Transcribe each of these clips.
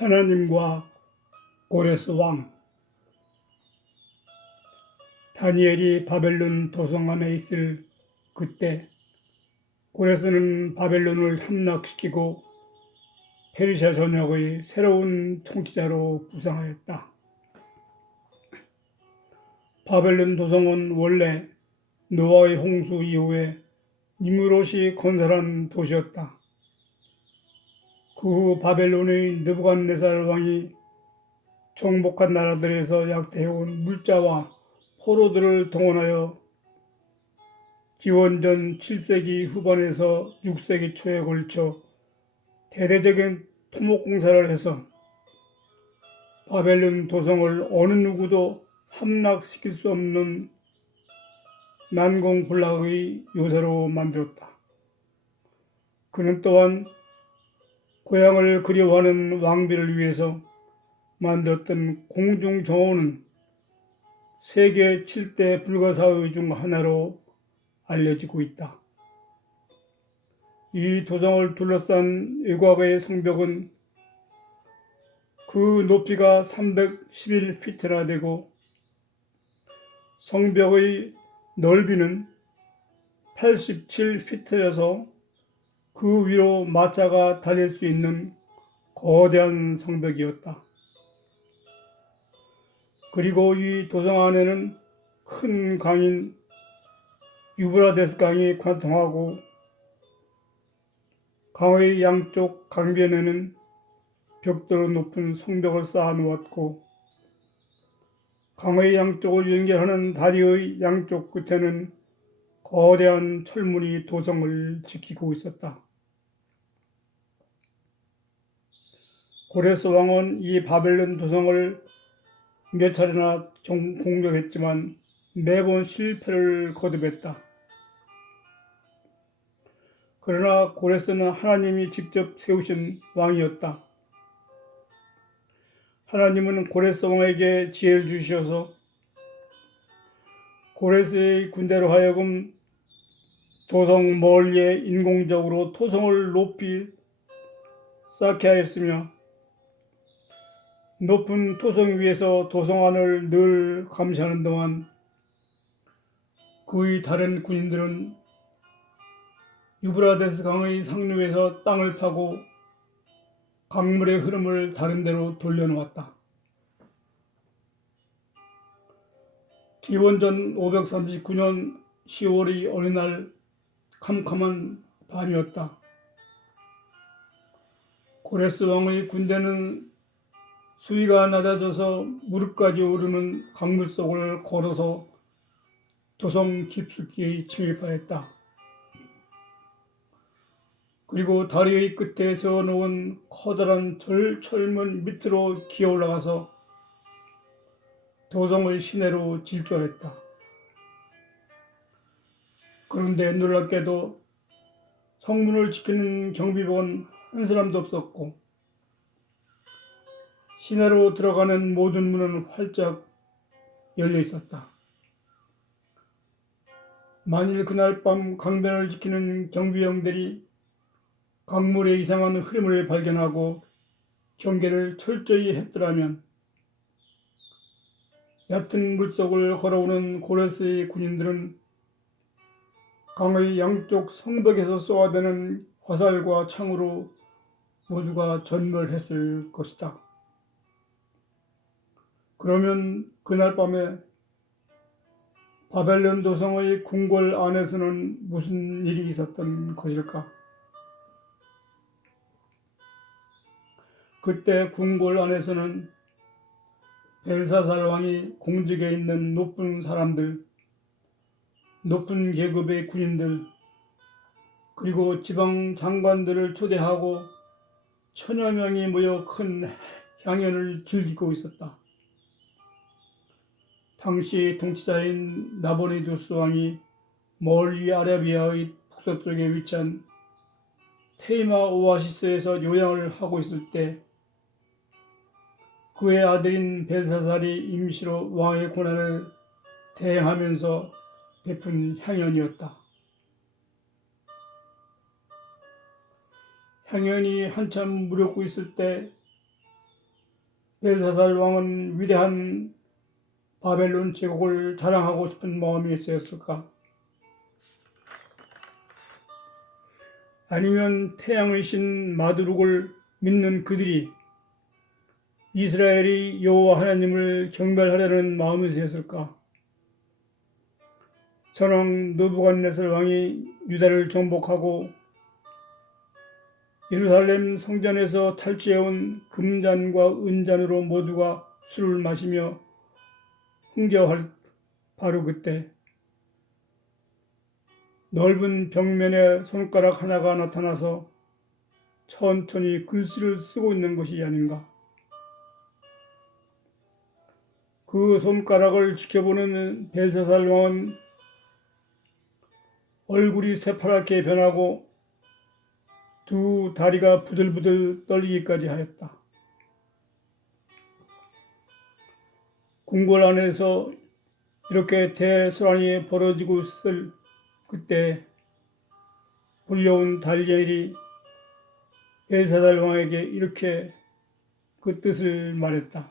하나님과 고레스 왕. 다니엘이 바벨론 도성 안에 있을 그때 고레스는 바벨론을 함락시키고 페르시아 전역의 새로운 통치자로 부상하였다. 바벨론 도성은 원래 노아의 홍수 이후에 니므롯이 건설한 도시였다. 그 후 바벨론의 느부갓네살 왕이 정복한 나라들에서 약탈해온 물자와 포로들을 동원하여 기원전 7세기 후반에서 6세기 초에 걸쳐 대대적인 토목공사를 해서 바벨론 도성을 어느 누구도 함락시킬 수 없는 난공불락의 요새로 만들었다. 그는 또한 고향을 그리워하는 왕비를 위해서 만들었던 공중정원은 세계 7대 불가사의 중 하나로 알려지고 있다. 이 도성을 둘러싼 외곽의 성벽은 그 높이가 311피트나 되고 성벽의 넓이는 87피트여서 그 위로 마차가 달릴 수 있는 거대한 성벽이었다. 그리고 이 도성 안에는 큰 강인 유브라데스 강이 관통하고 강의 양쪽 강변에는 벽돌로 높은 성벽을 쌓아 놓았고 강의 양쪽을 연결하는 다리의 양쪽 끝에는 거대한 철문이 도성을 지키고 있었다. 고레스 왕은 이 바벨론 도성을 몇 차례나 공격했지만 매번 실패를 거듭했다. 그러나 고레스는 하나님이 직접 세우신 왕이었다. 하나님은 고레스 왕에게 지혜를 주셔서 고레스의 군대로 하여금 도성 멀리에 인공적으로 토성을 높이 쌓게 하였으며 높은 토성 위에서 도성 안을 늘 감시하는 동안 그의 다른 군인들은 유브라데스 강의 상류에서 땅을 파고 강물의 흐름을 다른 데로 돌려놓았다. 기원전 539년 10월의 어느 날 캄캄한 밤이었다. 고레스 왕의 군대는 수위가 낮아져서 무릎까지 오르는 강물 속을 걸어서 도성 깊숙이 침입하였다. 그리고 다리의 끝에 세워놓은 커다란 철문 밑으로 기어 올라가서 도성의 시내로 질주하였다. 그런데 놀랍게도 성문을 지키는 경비병은 한 사람도 없었고 시내로 들어가는 모든 문은 활짝 열려 있었다. 만일 그날 밤 강변을 지키는 경비병들이 강물의 이상한 흐름을 발견하고 경계를 철저히 했더라면 얕은 물속을 걸어오는 고레스의 군인들은 강의 양쪽 성벽에서 쏘아대는 화살과 창으로 모두가 전멸했을 것이다. 그러면 그날 밤에 바벨론 도성의 궁궐 안에서는 무슨 일이 있었던 것일까? 그때 궁궐 안에서는 벨사살 왕이 공직에 있는 높은 사람들, 높은 계급의 군인들, 그리고 지방 장관들을 초대하고 1000여 명이 모여 큰 향연을 즐기고 있었다. 당시 통치자인 나보니두스 왕이 멀리 아라비아의 북서쪽에 위치한 테이마 오아시스에서 요양을 하고 있을 때 그의 아들인 벨사살이 임시로 왕의 권한을 대행하면서 베푼 향연이었다. 향연이 한참 무렵고 있을 때 벨사살 왕은 위대한 바벨론 제국을 자랑하고 싶은 마음이 있었을까? 아니면 태양의 신 마두룩을 믿는 그들이 이스라엘이 여호와 하나님을 경배하려는 마음이 있었을까? 선왕 느부갓네살 왕이 유다를 정복하고 예루살렘 성전에서 탈취해온 금잔과 은잔으로 모두가 술을 마시며 흥겨할 바로 그때 넓은 벽면에 손가락 하나가 나타나서 천천히 글씨를 쓰고 있는 것이 아닌가. 그 손가락을 지켜보는 벨사살 왕은 얼굴이 새파랗게 변하고 두 다리가 부들부들 떨리기까지 하였다. 궁궐 안에서 이렇게 대소란이 벌어지고 있을 그때 불려온 다니엘이 벨사살 왕에게 이렇게 그 뜻을 말했다.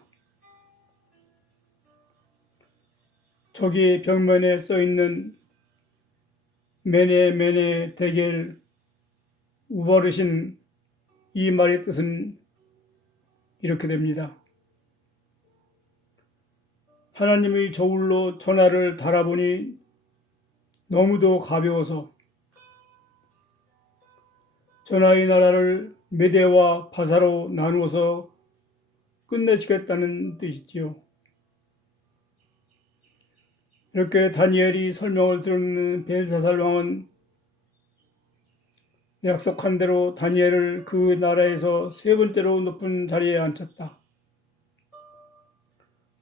저기 벽면에 써있는 메네 메네 데겔 우바르신 이 말의 뜻은 이렇게 됩니다. 하나님의 저울로 전하를 달아보니 너무도 가벼워서 전하의 나라를 메대와 바사로 나누어서 끝내주겠다는 뜻이지요. 이렇게 다니엘이 설명을 들은 벨사살 왕은 약속한 대로 다니엘을 그 나라에서 세 번째로 높은 자리에 앉혔다.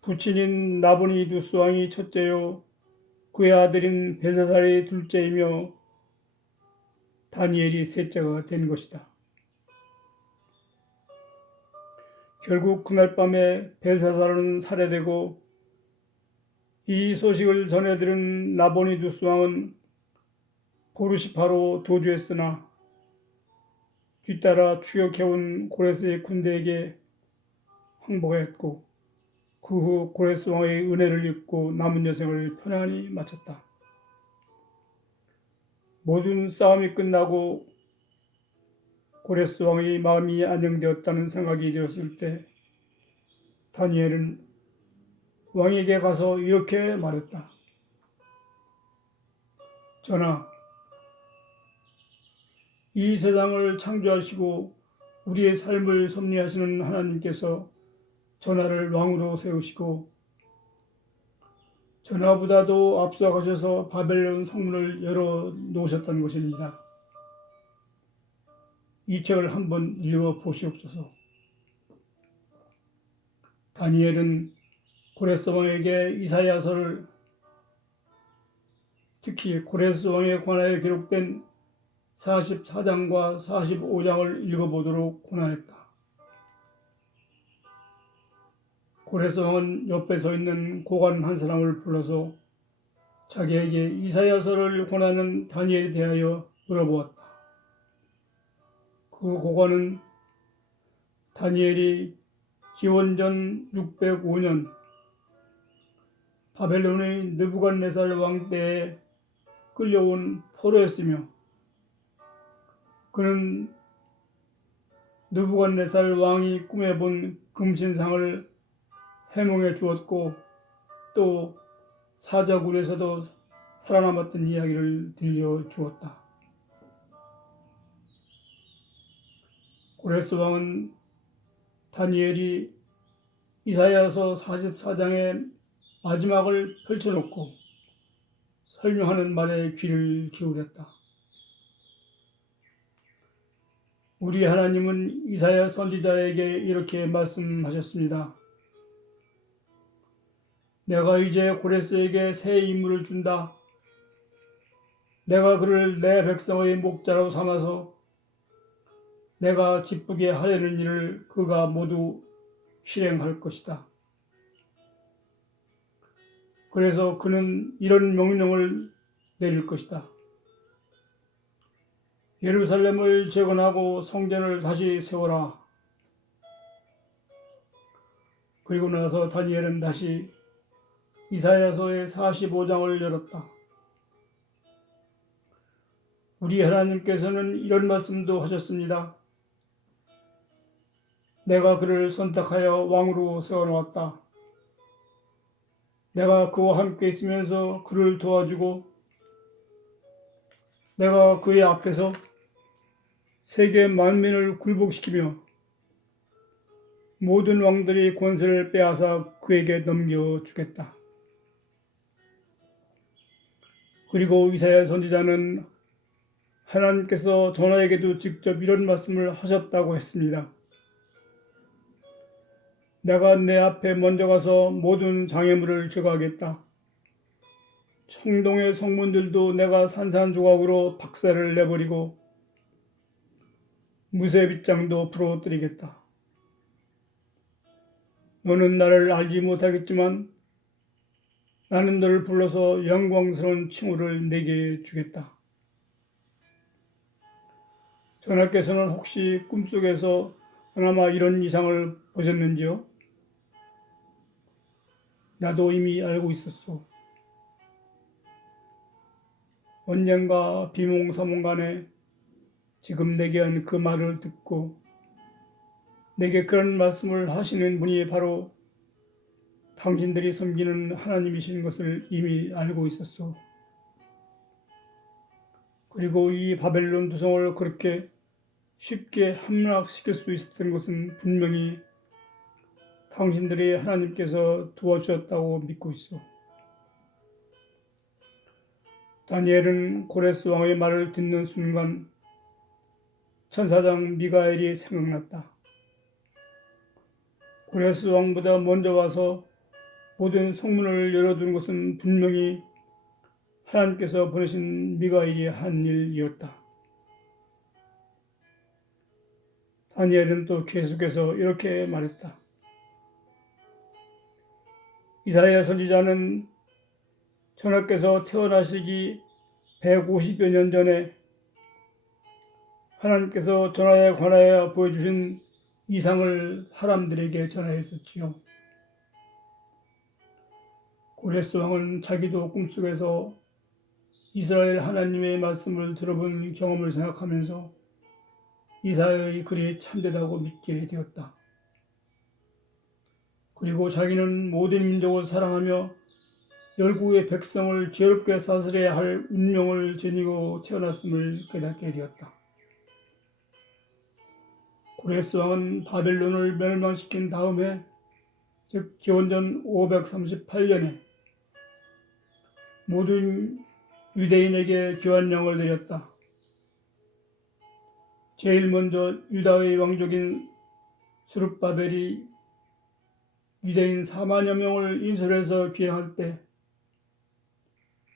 부친인 나보니두스 왕이 첫째요, 그의 아들인 벨사살이 둘째이며 다니엘이 셋째가 된 것이다. 결국 그날 밤에 벨사살은 살해되고 이 소식을 전해들은 나보니두스 왕은 보르시파로 도주했으나 뒤따라 추격해온 고레스의 군대에게 항복했고 그 후 고레스 왕의 은혜를 입고 남은 여생을 편안히 마쳤다. 모든 싸움이 끝나고 고레스 왕의 마음이 안정되었다는 생각이 들었을 때 다니엘은 왕에게 가서 이렇게 말했다. 전하, 이 세상을 창조하시고 우리의 삶을 섭리하시는 하나님께서 전하를 왕으로 세우시고 전하보다도 앞서가셔서 바벨론 성문을 열어 놓으셨다는 것입니다. 이 책을 한번 읽어 보시옵소서. 다니엘은 고레스 왕에게 이사야서를, 특히 고레스 왕에 관하여 기록된 44장과 45장을 읽어보도록 권하였다. 고레스 왕은 옆에 서 있는 고관 한 사람을 불러서 자기에게 이사야서를 권하는 다니엘에 대하여 물어보았다. 그 고관은 다니엘이 기원전 605년 바벨론의 느부갓네살 왕 때에 끌려온 포로였으며 그는 느부갓네살 왕이 꿈에 본 금신상을 해몽해 주었고 또 사자굴에서도 살아남았던 이야기를 들려주었다. 고레스 왕은 다니엘이 이사야서 44장의 마지막을 펼쳐놓고 설명하는 말에 귀를 기울였다. 우리 하나님은 이사야 선지자에게 이렇게 말씀하셨습니다. 내가 이제 고레스에게 새 임무를 준다. 내가 그를 내 백성의 목자로 삼아서 내가 기쁘게 하려는 일을 그가 모두 실행할 것이다. 그래서 그는 이런 명령을 내릴 것이다. 예루살렘을 재건하고 성전을 다시 세워라. 그리고 나서 다니엘은 다시 이사야서의 45장을 열었다. 우리 하나님께서는 이런 말씀도 하셨습니다. 내가 그를 선택하여 왕으로 세워놓았다. 내가 그와 함께 있으면서 그를 도와주고 내가 그의 앞에서 세계 만민을 굴복시키며 모든 왕들이 권세를 빼앗아 그에게 넘겨주겠다. 그리고 이사야 선지자는 하나님께서 전하에게도 직접 이런 말씀을 하셨다고 했습니다. 내가 내 앞에 먼저 가서 모든 장애물을 제거하겠다. 청동의 성문들도 내가 산산조각으로 박살을 내버리고 무쇠빗장도 부러뜨리겠다. 너는 나를 알지 못하겠지만 나는 너를 불러서 영광스러운 칭호를 내게 주겠다. 전하께서는 혹시 꿈속에서 그나마 이런 이상을 보셨는지요? 나도 이미 알고 있었소. 언젠가 비몽사몽간에 지금 내게 한 그 말을 듣고 내게 그런 말씀을 하시는 분이 바로 당신들이 섬기는 하나님이신 것을 이미 알고 있었소. 그리고 이 바벨론 두성을 그렇게 쉽게 함락시킬 수 있었던 것은 분명히 당신들이 하나님께서 도와주셨다고 믿고 있어. 다니엘은 고레스 왕의 말을 듣는 순간 천사장 미가엘이 생각났다. 고레스 왕보다 먼저 와서 모든 성문을 열어둔 것은 분명히 하나님께서 보내신 미가엘이 한 일이었다. 다니엘은 또 계속해서 이렇게 말했다. 이사야 선지자는 전하께서 태어나시기 150여 년 전에 하나님께서 전하에 관하여 보여주신 이상을 사람들에게 전하였었지요. 고레스 왕은 자기도 꿈속에서 이스라엘 하나님의 말씀을 들어본 경험을 생각하면서 이사야의 글이 참되다고 믿게 되었다. 그리고 자기는 모든 민족을 사랑하며 열국의 백성을 지혜롭게 다스려야 할 운명을 지니고 태어났음을 깨닫게 되었다. 고레스 왕은 바벨론을 멸망시킨 다음에 즉 기원전 538년에 모든 유대인에게 교환령을 내렸다. 제일 먼저 유다의 왕족인 스룹바벨이 유대인 4만여 명을 인솔해서 귀환할 때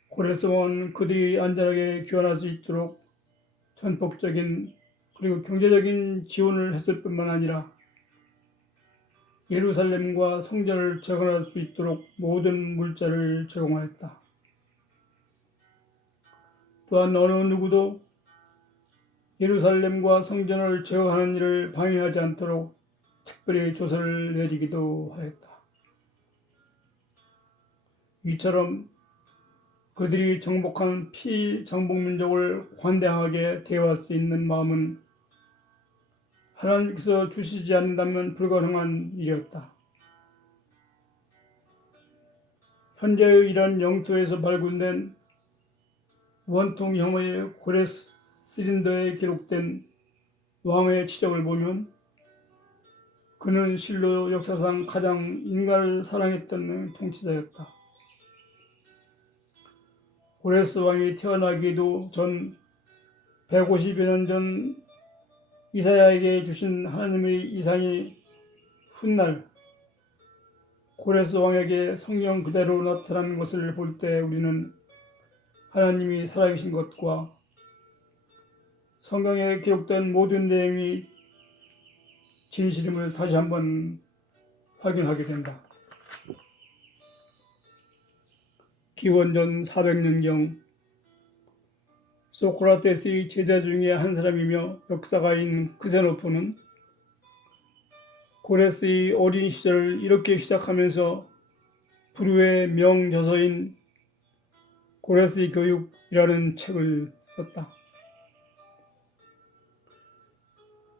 고레스 왕은 그들이 안전하게 귀환할 수 있도록 전폭적인 그리고 경제적인 지원을 했을 뿐만 아니라 예루살렘과 성전을 재건할 수 있도록 모든 물자를 제공하였다. 또한 어느 누구도 예루살렘과 성전을 제거하는 일을 방해하지 않도록 특별히 조서를 내리기도 하였다. 이처럼 그들이 정복한 피정복민족을 관대하게 대할 수 있는 마음은 하나님께서 주시지 않는다면 불가능한 일이었다. 현재의 이런 영토에서 발굴된 원통형의 고레스 시린더에 기록된 왕의 치적을 보면 그는 실로 역사상 가장 인간을 사랑했던 통치자였다. 고레스 왕이 태어나기도 전 150여 년 전 이사야에게 주신 하나님의 이상이 훗날 고레스 왕에게 성령 그대로 나타난 것을 볼 때 우리는 하나님이 살아계신 것과 성경에 기록된 모든 내용이 진실임을 다시 한번 확인하게 된다. 기원전 400년경 소크라테스의 제자 중에 한 사람이며 역사가인 크세노프는 고레스의 어린 시절을 이렇게 시작하면서 불후의 명저서인 고레스의 교육이라는 책을 썼다.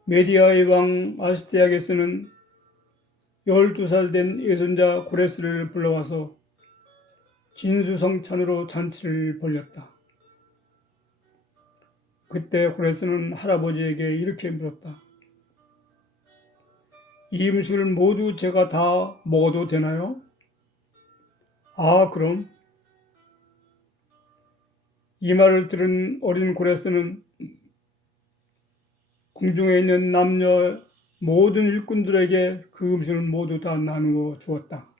메디아의 왕 아스티아게스는 12살 된 예손자 고레스를 불러와서 진수성찬으로 잔치를 벌였다. 그때 고레스는 할아버지에게 이렇게 물었다. 이 음식을 모두 제가 다 먹어도 되나요? 아, 그럼. 이 말을 들은 어린 고레스는 궁중에 있는 남녀 모든 일꾼들에게 그 음식을 모두 다 나누어 주었다.